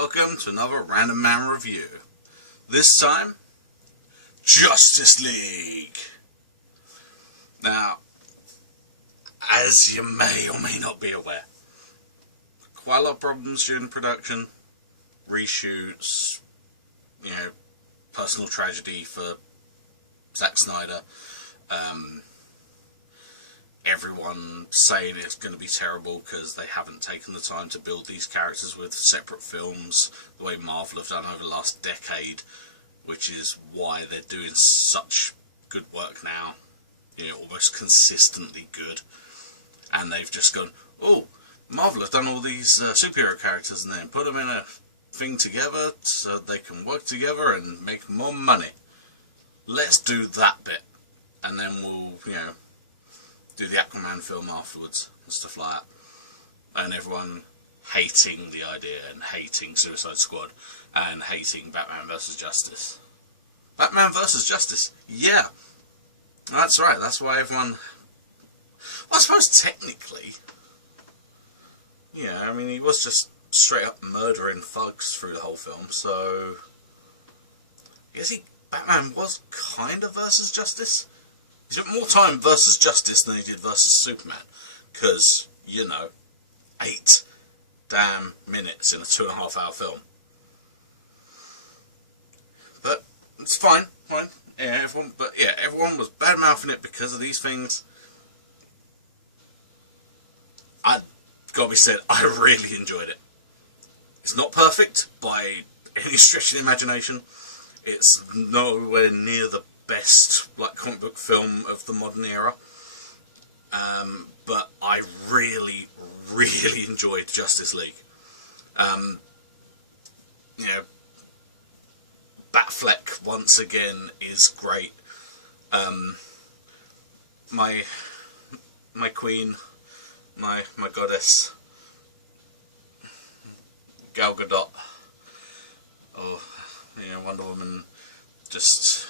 welcome to another Randomman review. This time, Justice League. Now, as you may or may not be aware, quite a lot of problems during production, reshoots, personal tragedy for Zack Snyder, everyone saying it's going to be terrible because they haven't taken the time to build these characters with separate films the way Marvel have done over the last decade, which is why they're doing such good work now, almost consistently good. And they've just gone, oh, Marvel have done all these superhero characters and then put them in a thing together so they can work together and make more money. Let's do that bit, and then we'll, do the Aquaman film afterwards and stuff like that. And everyone hating the idea and hating Suicide Squad and hating Batman vs. Justice. Batman vs. Justice, yeah, that's right. That's why everyone. Well, I suppose technically, he was just straight up murdering thugs through the whole film. So, I guess Batman was kind of versus Justice. He spent more time versus Justice than he did versus Superman. Because, 8 damn minutes in a 2.5 hour film. But, it's fine. Yeah, everyone was bad-mouthing it because of these things. I gotta be said, I really enjoyed it. It's not perfect by any stretch of the imagination. It's nowhere near the best comic book film of the modern era, but I really enjoyed Justice League. Batfleck once again is great. My queen, my goddess, Gal Gadot, Wonder Woman, just.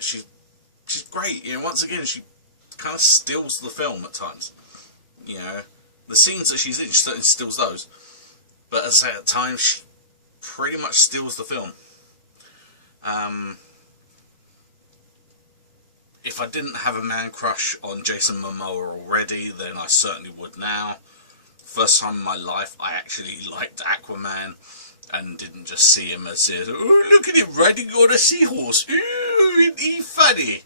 She's great. Once again, she kind of steals the film at times. The scenes that she's in, she certainly steals those. But as I say, at times, she pretty much steals the film. If I didn't have a man crush on Jason Momoa already, then I certainly would now. First time in my life, I actually liked Aquaman. And didn't just see him as, oh, look at him riding on a seahorse. Ooh, isn't he funny?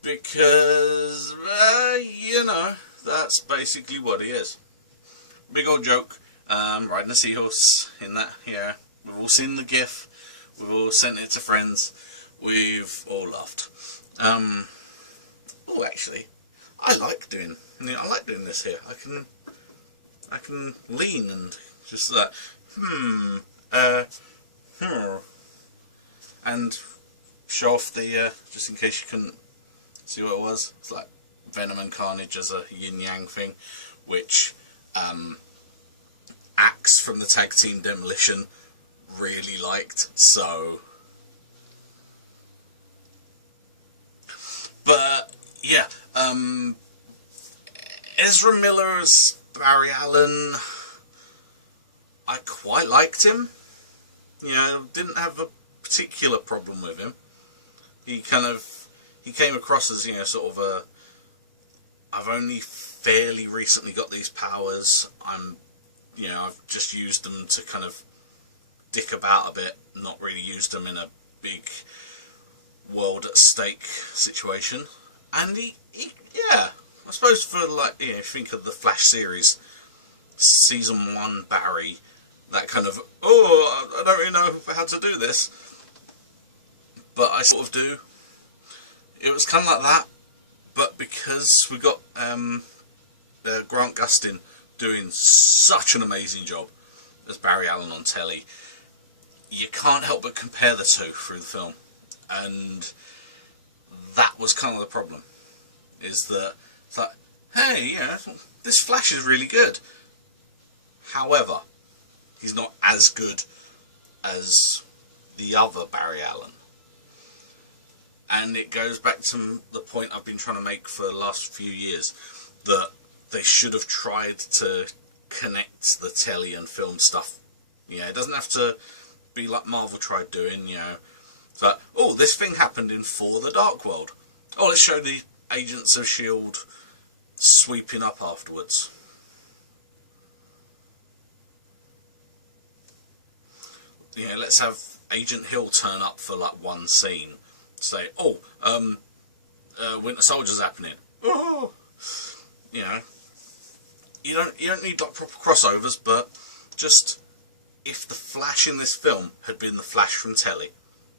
Because, that's basically what he is. Big old joke, riding a seahorse in that, We've all seen the gif. We've all sent it to friends. We've all laughed. Oh, actually, I like doing this here. I can lean and just like, and show off the, just in case you couldn't see what it was, it's like Venom and Carnage as a yin-yang thing, which Axe from the tag team Demolition really liked, so. But, yeah, Ezra Miller's Barry Allen, I quite liked him. Didn't have a particular problem with him. He came across as, I've only fairly recently got these powers. I've just used them to kind of dick about a bit, not really used them in a big world at stake situation. And I suppose for if you think of the Flash series, season 1 Barry, that kind of, I don't really know how to do this, but I sort of do. It was kind of like that, but because we got Grant Gustin doing such an amazing job as Barry Allen on telly, you can't help but compare the two through the film, and that was kind of the problem, is that it's like, hey, this Flash is really good. However, he's not as good as the other Barry Allen. And it goes back to the point I've been trying to make for the last few years, that they should have tried to connect the telly and film stuff. Yeah, it doesn't have to be like Marvel tried doing, you know. It's like, oh, this thing happened in For the Dark World. Oh, let's show the Agents of S.H.I.E.L.D. sweeping up afterwards. You know, let's have Agent Hill turn up for like one scene. Say, oh, Winter Soldier's happening. Oh, you know, you don't need like proper crossovers, but just if the Flash in this film had been the Flash from telly,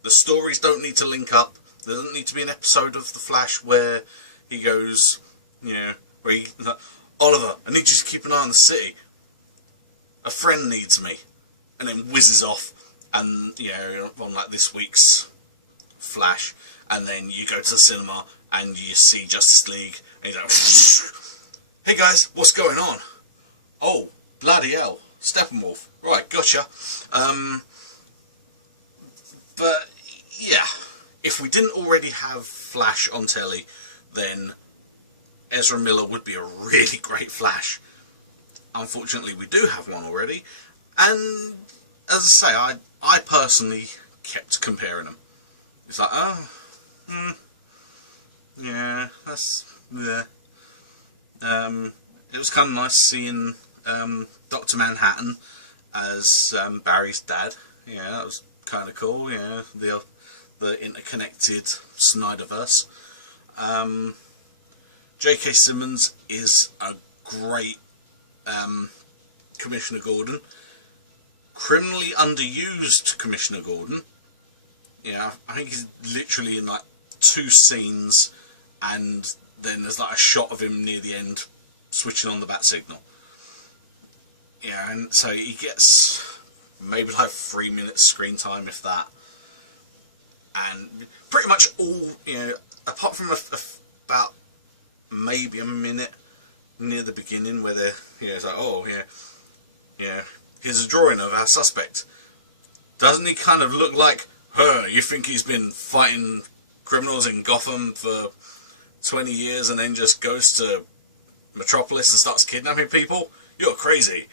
the stories don't need to link up. There doesn't need to be an episode of the Flash where he goes, you know, where he like, Oliver, I need you to keep an eye on the city. A friend needs me, and then whizzes off, and you know, on like this week's Flash, and then you go to the cinema and you see Justice League, and you go, hey guys, what's going on? Oh, bloody hell, Steppenwolf. Right, gotcha. But yeah, if we didn't already have Flash on telly, then Ezra Miller would be a really great Flash. Unfortunately, we do have one already, and as I say, I personally kept comparing them. It's like, oh, yeah, that's, yeah. It was kind of nice seeing Dr. Manhattan as Barry's dad. Yeah, that was kind of cool. Yeah, the interconnected Snyderverse. J.K. Simmons is a great Commissioner Gordon. Criminally underused Commissioner Gordon. Yeah, I think he's literally in like 2 scenes, and then there's like a shot of him near the end switching on the bat signal. Yeah, and so he gets maybe like 3 minutes screen time, if that. And pretty much all, you know, apart from about maybe a minute near the beginning where they're, you know, it's like, oh, yeah, here's a drawing of our suspect. Doesn't he kind of look like, you think he's been fighting criminals in Gotham for 20 years and then just goes to Metropolis and starts kidnapping people? You're crazy.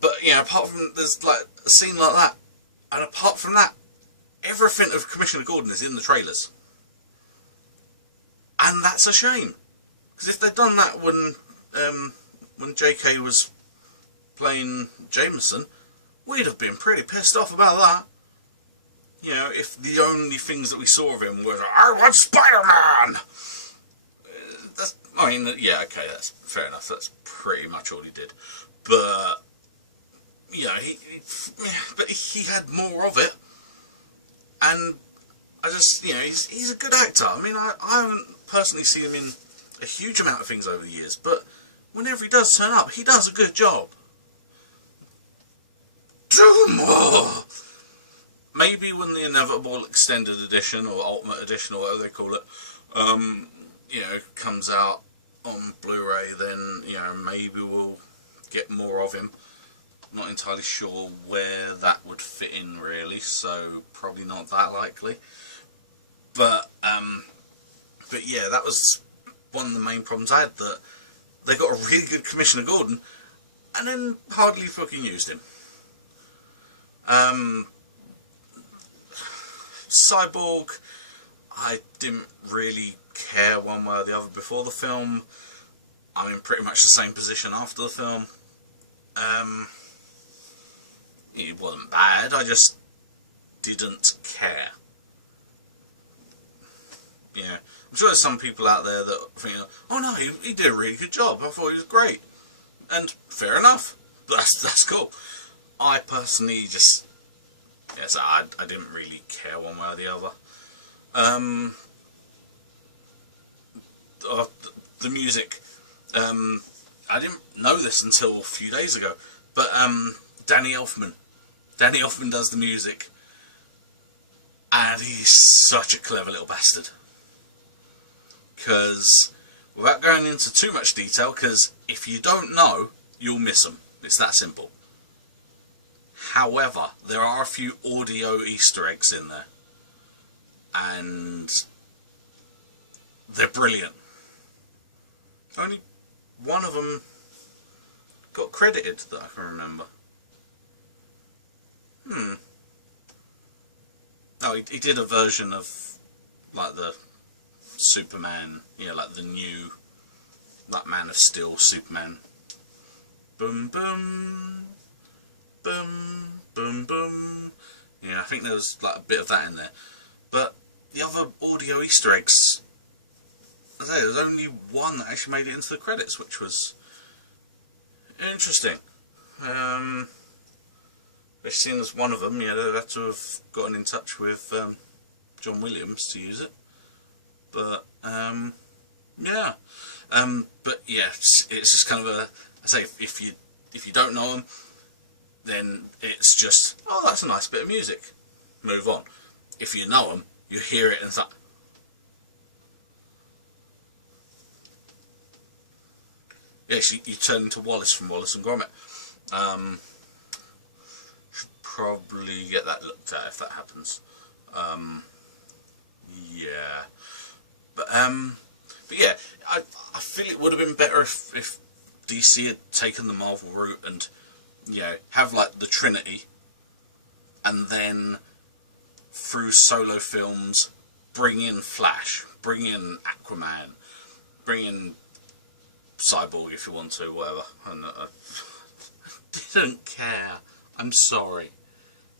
But, you know, apart from, there's like a scene like that, and apart from that, everything of Commissioner Gordon is in the trailers. And that's a shame. Because if they'd done that when JK was playing Jameson, we'd have been pretty pissed off about that. You know, if the only things that we saw of him were, I want Spider-Man! I mean, yeah, okay, that's fair enough. That's pretty much all he did. But, you know, he had more of it. And I just, you know, he's a good actor. I mean, I haven't personally seen him in a huge amount of things over the years, but whenever he does turn up, he does a good job. Do more! Maybe when the inevitable extended edition or ultimate edition or whatever they call it, you know, comes out on Blu-ray, then, you know, maybe we'll get more of him. Not entirely sure where that would fit in really, so probably not that likely. But yeah, that was one of the main problems I had, that they got a really good Commissioner Gordon and then hardly fucking used him. Cyborg, I didn't really care one way or the other before the film. I'm in pretty much the same position after the film. It wasn't bad, I just didn't care. Yeah, I'm sure there's some people out there that think, oh no, he did a really good job, I thought he was great. And fair enough, that's cool. I personally just, yes, I didn't really care one way or the other. The music, I didn't know this until a few days ago, but Danny Elfman does the music, and he's such a clever little bastard. Because, without going into too much detail, because if you don't know, you'll miss them. It's that simple. However, there are a few audio Easter eggs in there, and they're brilliant. Only one of them got credited that I can remember. Oh, he did a version of like the Superman, you know, like the new, like Man of Steel Superman. Boom, boom, boom, boom, boom. Yeah, I think there was like a bit of that in there. But the other audio Easter eggs, as I say, there was only one that actually made it into the credits, which was interesting. They've seen as one of them, you know, they'd have to have gotten in touch with John Williams to use it. But yeah, but yeah, it's just kind of a. I say, if you don't know them, then it's just, oh, that's a nice bit of music. Move on. If you know them, you hear it and it's like, yes, you turn into Wallace from Wallace and Gromit. Should probably get that looked at if that happens. Yeah, but yeah, I feel it would have been better if DC had taken the Marvel route and, you know, have like the Trinity, and then through solo films bring in Flash, bring in Aquaman, bring in Cyborg if you want to, whatever. And I didn't care. I'm sorry.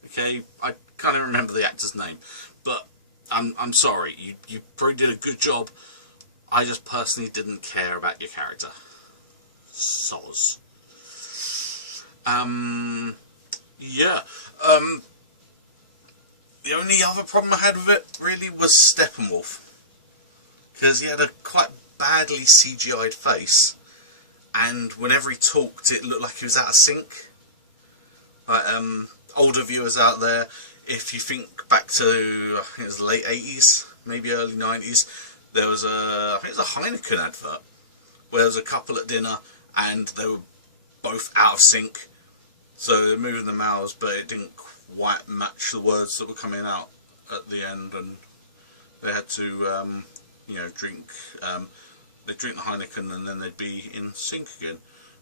Okay, I can't even remember the actor's name, but I'm sorry. You probably did a good job. I just personally didn't care about your character. Soz. Yeah. The only other problem I had with it really was Steppenwolf, because he had a quite badly CGI'd face, and whenever he talked, it looked like he was out of sync. Like, older viewers out there, if you think back to, I think it was the late 80s, maybe early 90s, there was I think it was a Heineken advert, where there was a couple at dinner, and they were both out of sync. So they were moving their mouths, but it didn't quite match the words that were coming out at the end, and they had to, you know, drink. They'd drink the Heineken, and then they'd be in sync again,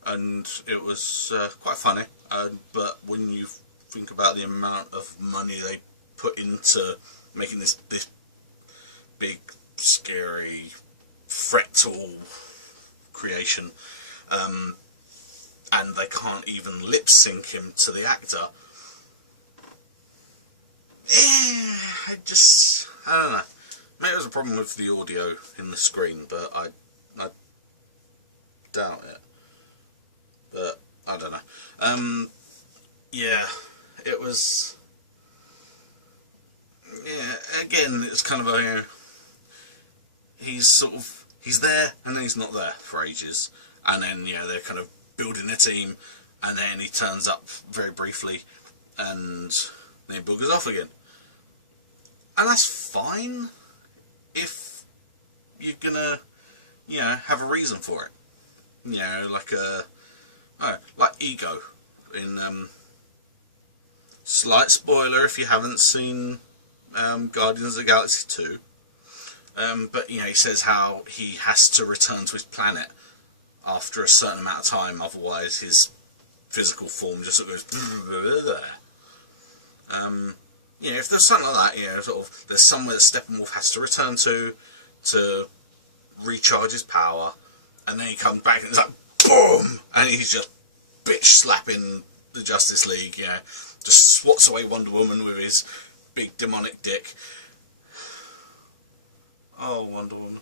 and it was quite funny. But when you think about the amount of money they put into making this big, scary, fret-all creation, and they can't even lip sync him to the actor. I don't know. Maybe there's a problem with the audio in the screen, but I doubt it. But I don't know. Yeah, it was. Yeah, again, it's kind of a, you know, he's there and then he's not there for ages, and then, you know, they're kind of building a team, and then he turns up very briefly, and then he boogers off again. And that's fine if you're gonna, you know, have a reason for it. You know, like like Ego in slight spoiler if you haven't seen Guardians of the Galaxy 2. But, you know, he says how he has to return to his planet after a certain amount of time, otherwise his physical form just sort of goes there. You know, if there's something like that, you know, sort of, there's somewhere that Steppenwolf has to return to recharge his power, and then he comes back and it's like, boom! And he's just bitch slapping the Justice League, you know, just swats away Wonder Woman with his big demonic dick. Oh, Wonder Woman.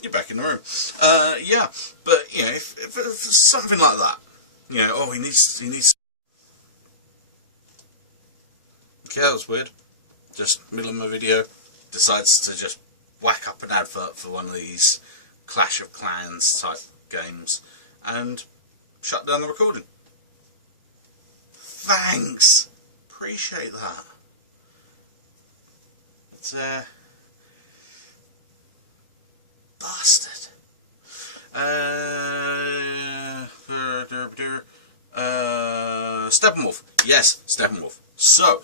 You're back in the room. Yeah, but, you know, if it's something like that, you know, oh, he needs. Okay, that was weird. Just middle of my video, decides to just whack up an advert for one of these Clash of Clans type games, and shut down the recording. Thanks! Appreciate that. It's, bastard. Steppenwolf. Yes, Steppenwolf. So,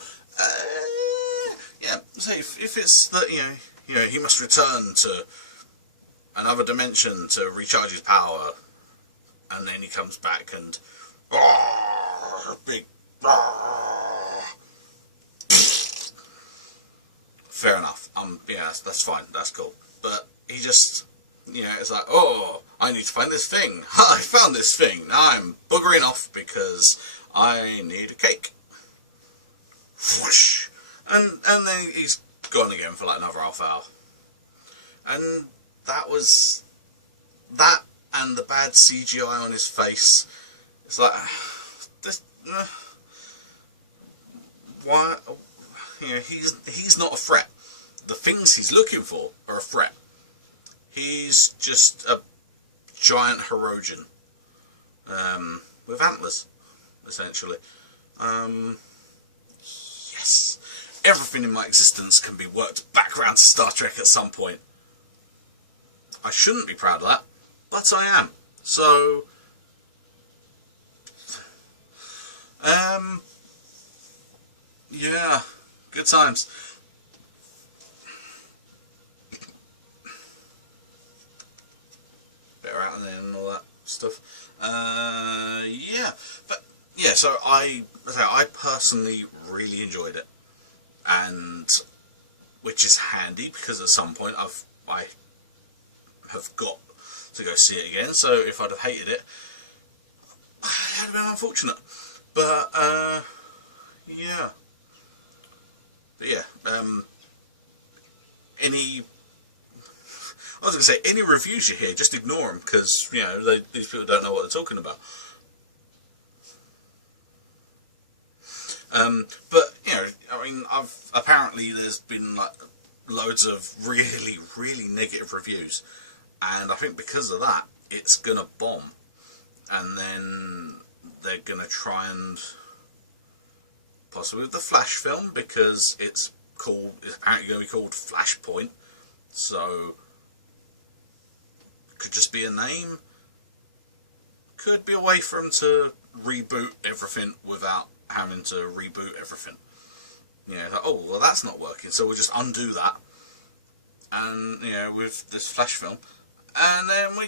yeah, so if it's that, you know, you know, he must return to another dimension to recharge his power, and then he comes back and big. Fair enough. Yeah, that's fine. That's cool. But he just, you know, it's like, oh, I need to find this thing. I found this thing. Now I'm boogering off because I need a cake. Whoosh. And then he's gone again for like another half hour. And that was that, and the bad CGI on his face. It's like, this, why? You know, he's not a threat. The things he's looking for are a threat. He's just a giant Hirogen with antlers, essentially. Yes, everything in my existence can be worked back around to Star Trek at some point. I shouldn't be proud of that, but I am. So, yeah, good times. Better out there and all that stuff. Yeah, but yeah. So I personally really enjoyed it, and which is handy because at some point I have got to go see it again. So if I'd have hated it, that'd have been unfortunate. But yeah. But yeah, I was going to say, any reviews you hear, just ignore them, because, you know, these people don't know what they're talking about. But, you know, I mean, apparently there's been, like, loads of really, really negative reviews, and I think because of that, it's going to bomb, and then they're going to try and, possibly with the Flash film, because it's apparently going to be called Flashpoint, so could just be a name, could be a way for them to reboot everything without having to reboot everything. You know, like, oh, well, that's not working, so we'll just undo that, and, you know, with this Flash film, and then we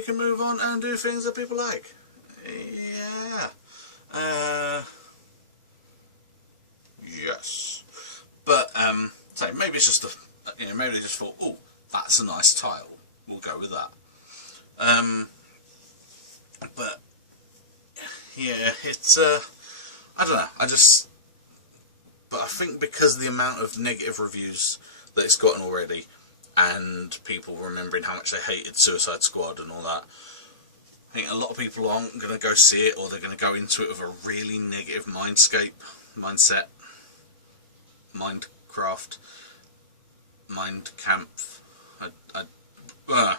can move on and do things that people like. Yeah. Yes. But so maybe it's just maybe they just thought, oh, that's a nice title, we'll go with that. But yeah, it's I don't know. But I think because of the amount of negative reviews that it's gotten already, and people remembering how much they hated Suicide Squad and all that, I think a lot of people aren't going to go see it, or they're going to go into it with a really negative mindset, Minecraft, Mind Camp,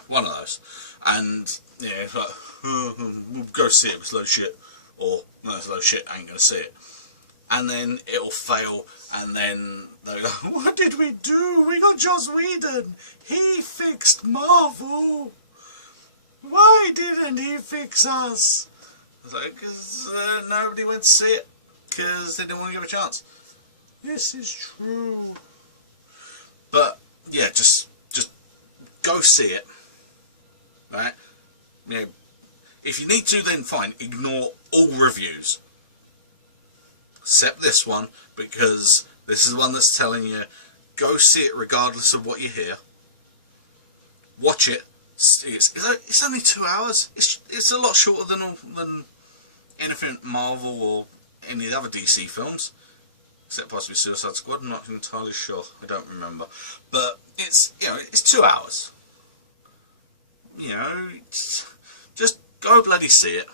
one of those, and yeah, it's like, we'll go see it, it's low shit, or no, it's low shit, I ain't going to see it, and then it'll fail, and then they'll go, what did we do? We got Joss Whedon, he fixed Marvel, why didn't he fix us? It's like, because nobody went to see it, because they didn't want to give a chance. This is true. But yeah, just go see it. Right? You know, if you need to, then fine. Ignore all reviews, except this one, because this is one that's telling you go see it regardless of what you hear. Watch it. It's only 2 hours. It's a lot shorter than anything Marvel or any of the other DC films. Except possibly Suicide Squad, I'm not entirely sure, I don't remember. But it's, you know, it's 2 hours. You know, just go bloody see it.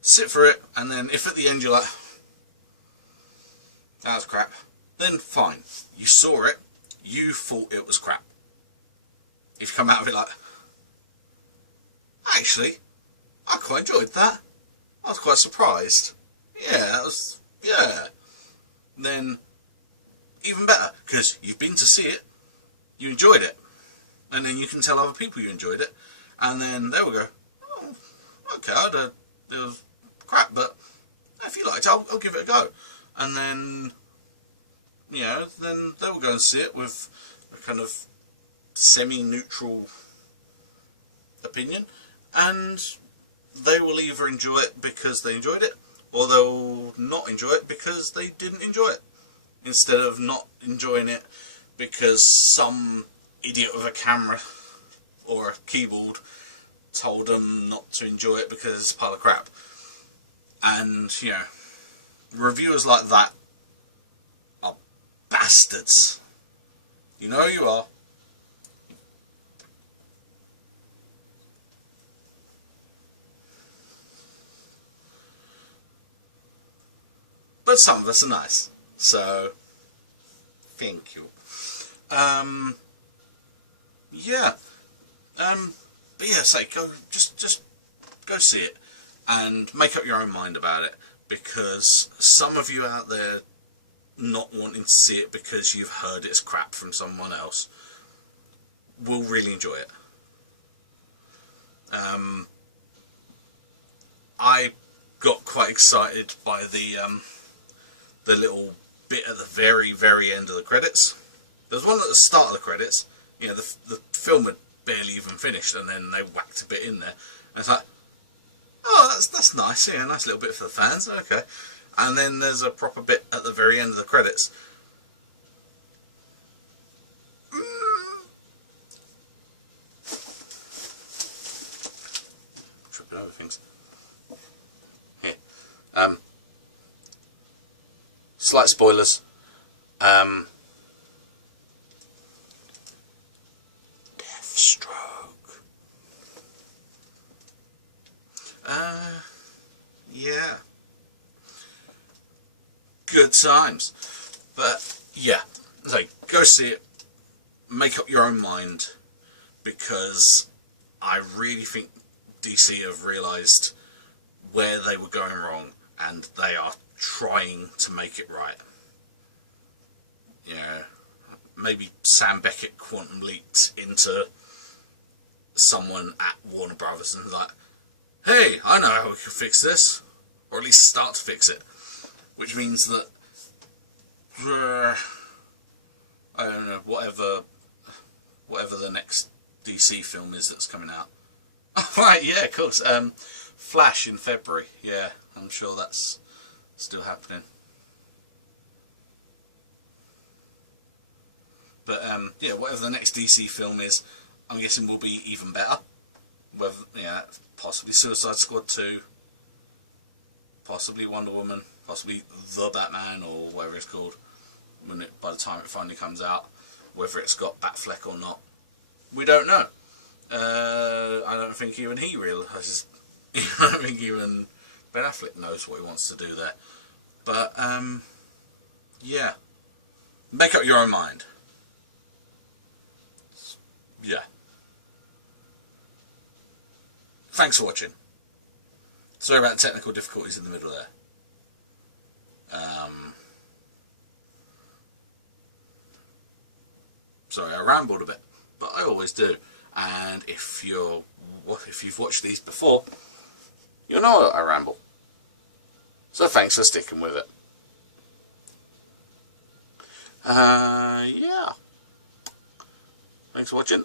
Sit for it, and then if at the end you're like, that was crap, then fine. You saw it, you thought it was crap. If you come out of it like, actually, I quite enjoyed that. I was quite surprised. Yeah, that was... yeah, then even better, because you've been to see it, you enjoyed it, and then you can tell other people you enjoyed it, and then they will go, oh, okay, it was crap, but if you liked it, I'll give it a go, and then, you know, then they will go and see it with a kind of semi-neutral opinion, and they will either enjoy it because they enjoyed it, or they'll not enjoy it because they didn't enjoy it, instead of not enjoying it because some idiot with a camera or a keyboard told them not to enjoy it because it's a pile of crap. And, you know, reviewers like that are bastards. You know who you are. But some of us are nice, so thank you. Yeah. But yeah, say just go see it and make up your own mind about it, because some of you out there not wanting to see it because you've heard it's crap from someone else will really enjoy it. I got quite excited by the little bit at the very end of the credits. There's one at the start of the credits. You know, the film had barely even finished, and then they whacked a bit in there. And it's like, oh, that's nice. Yeah, nice little bit for the fans. Okay. And then there's a proper bit at the very end of the credits. Tripping over things. Here. Slight spoilers. Deathstroke. Yeah. Good times. But, yeah. Like, go see it. Make up your own mind. Because I really think DC have realised where they were going wrong, and they are trying to make it right. You know, maybe Sam Beckett quantum leaped into someone at Warner Brothers and was like, hey, I know how we can fix this, or at least start to fix it. Which means that, I don't know, whatever the next DC film is that's coming out. Oh, right, yeah, of course. Flash in February. Yeah, I'm sure that's still happening. But yeah, whatever the next DC film is, I'm guessing will be even better. Whether, yeah, possibly Suicide Squad 2, possibly Wonder Woman, possibly The Batman, or whatever it's called, by the time it finally comes out. Whether it's got Batfleck or not, we don't know. I don't think even he realises. I don't think even Ben Affleck knows what he wants to do there. But, yeah. Make up your own mind. Yeah. Thanks for watching. Sorry about the technical difficulties in the middle there. Sorry, I rambled a bit, but I always do. And if you've watched these before, you'll know I ramble. So thanks for sticking with it. Yeah. Thanks for watching.